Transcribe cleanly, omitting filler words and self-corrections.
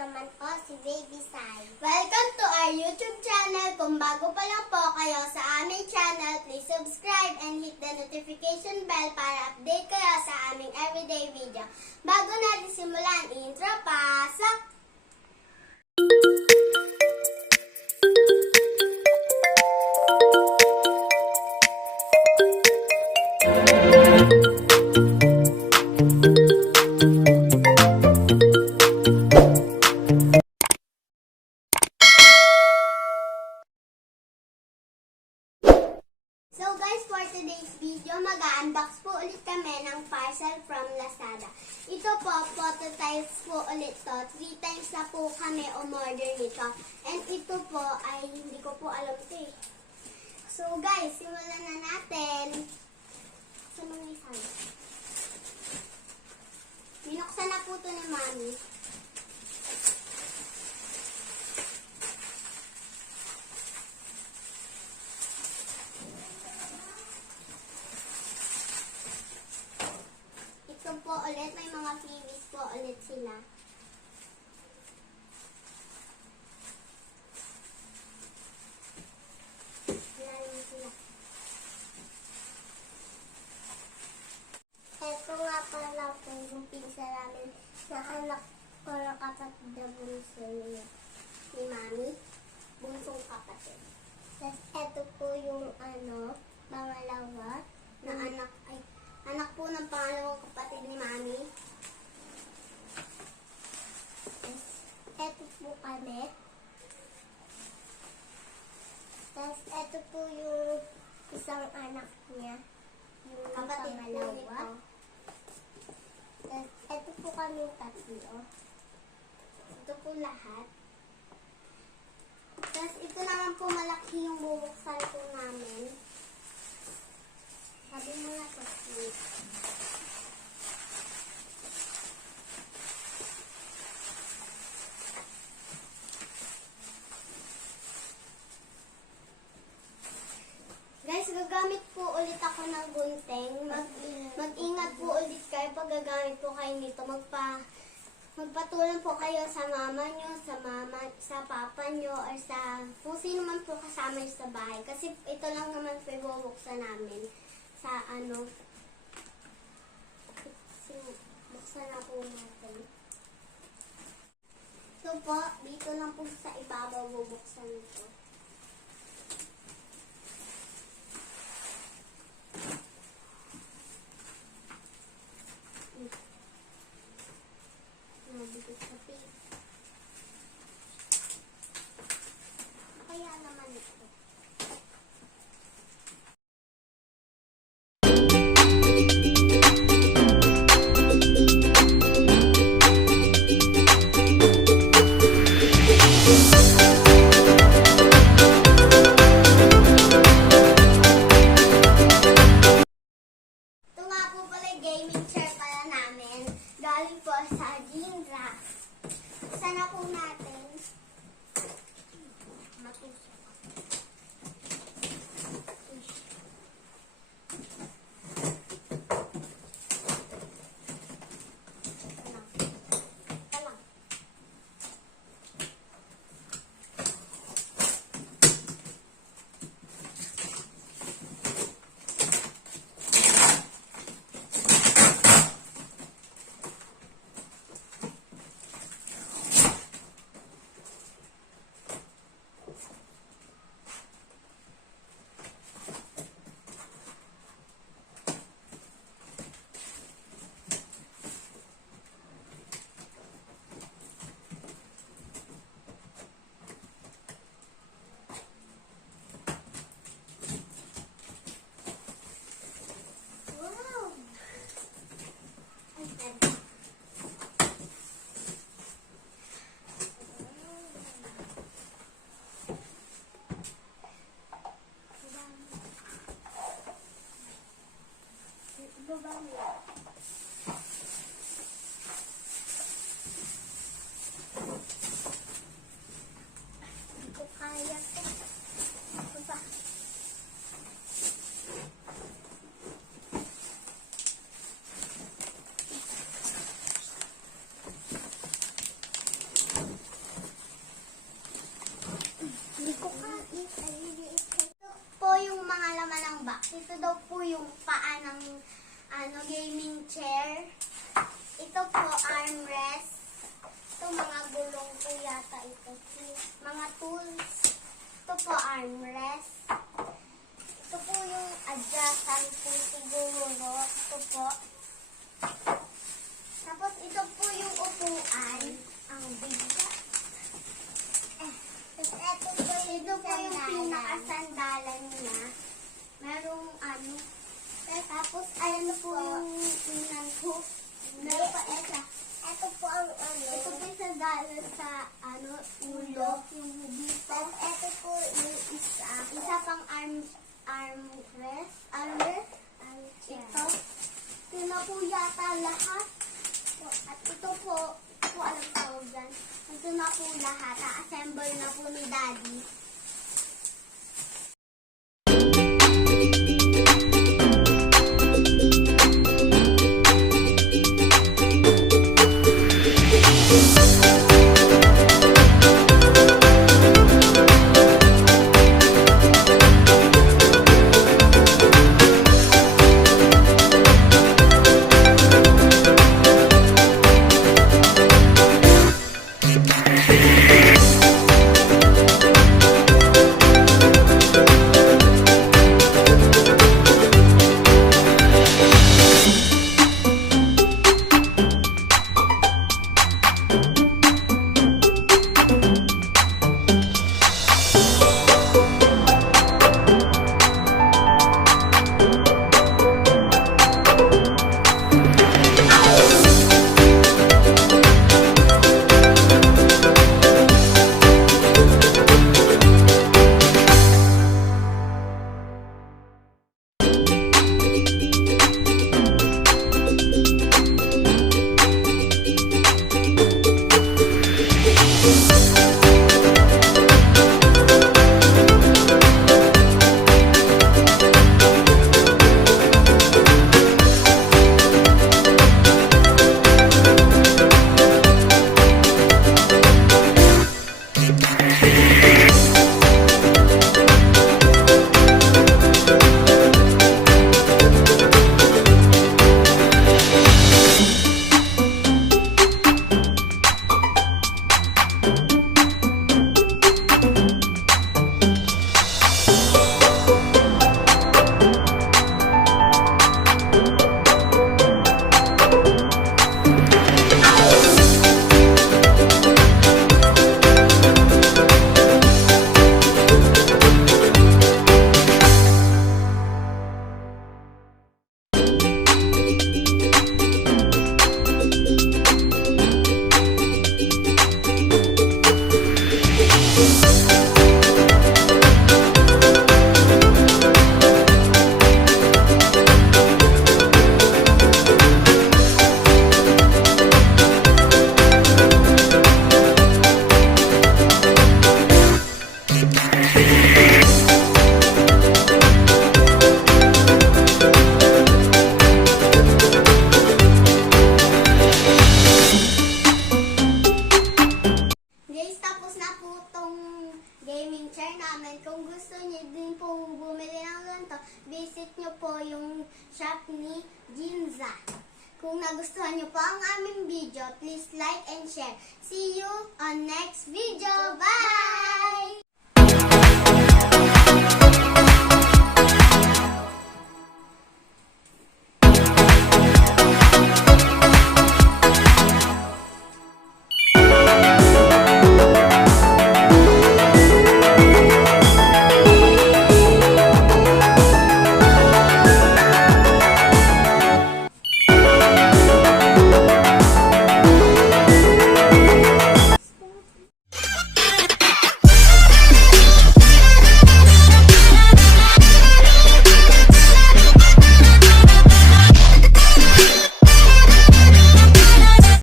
naman po si Baby Sai. Welcome to our YouTube channel. Kung bago pa lang po kayo sa aming channel, please subscribe and hit the notification bell para update kayo sa aming everyday video. Bago natin simulan, intro, pasok! So guys, for today's video, mag-unbox po ulit kami ng parcel from Lazada. Ito po, prototypes po ulit to. 3 times na po kami umorder nito. And ito po ay hindi ko po alam ito eh. So guys, simulan na natin. Sa mga isang. Binuksan na po ito ni Mami. Po ulit, may mga freebies po ulit sila. Lalim sila. Ito nga pala po yung pinsa namin na anak ko ng kapatid na bunso niya. Ni Mami, bunsong kapatid. Tapos ito po yung pangalawa Na anak po ng pangalawang kapatid ni Mami. Ito po kami. Tapos ito po yung isang anak niya. Yung Kapatid po nito. pangalawa. Tapos ito po kami tatlo. Ito po lahat. Tapos ito naman po malaki yung bubuksan po namin. Sabi mo na po. Guys, gagamit po ulit ako ng gunting. Mag-ingat po ulit kayo pag gagamit po kayo nito. Magpatulong po kayo sa mama nyo, sa papa nyo, or sa kung sino man po kasama nyo sa bahay. Kasi ito lang naman po ibubuksan namin sa buksan na po natin. So po, dito lang po sa ibabaw bubuksan ito. Nabigit sa tape. Kaya naman ito. Ito nga po pala gaming chair pala namin. Galing po sa Ganda. Sana po natin matusok. gaming chair. Ito po, armrest. Ito, mga gulong po yata ito. Mga tools. Ito po, armrest. Ito po yung adjustan po siguro. Ito po. Tapos, ito po yung upuan. Ang bigat. Ito po yung pinakasandalan niya. Merong ano. Tapos, ano po yung pinangho. Meron pa ito. Ito po ang ano. Ito po yung sandalan sa ulo. Yung dito. Ito po yung isa. Isa pang armrest. Ito. Ito na po yata lahat. At ito po alam tawag dyan. Ito na po lahat. Assemble na po ni Daddy. Kung gusto niyo din po bumili ng ganito, visit niyo po yung shop ni Ginza. Kung nagustuhan niyo po ang aming video, please like and share. See you on next video. Bye!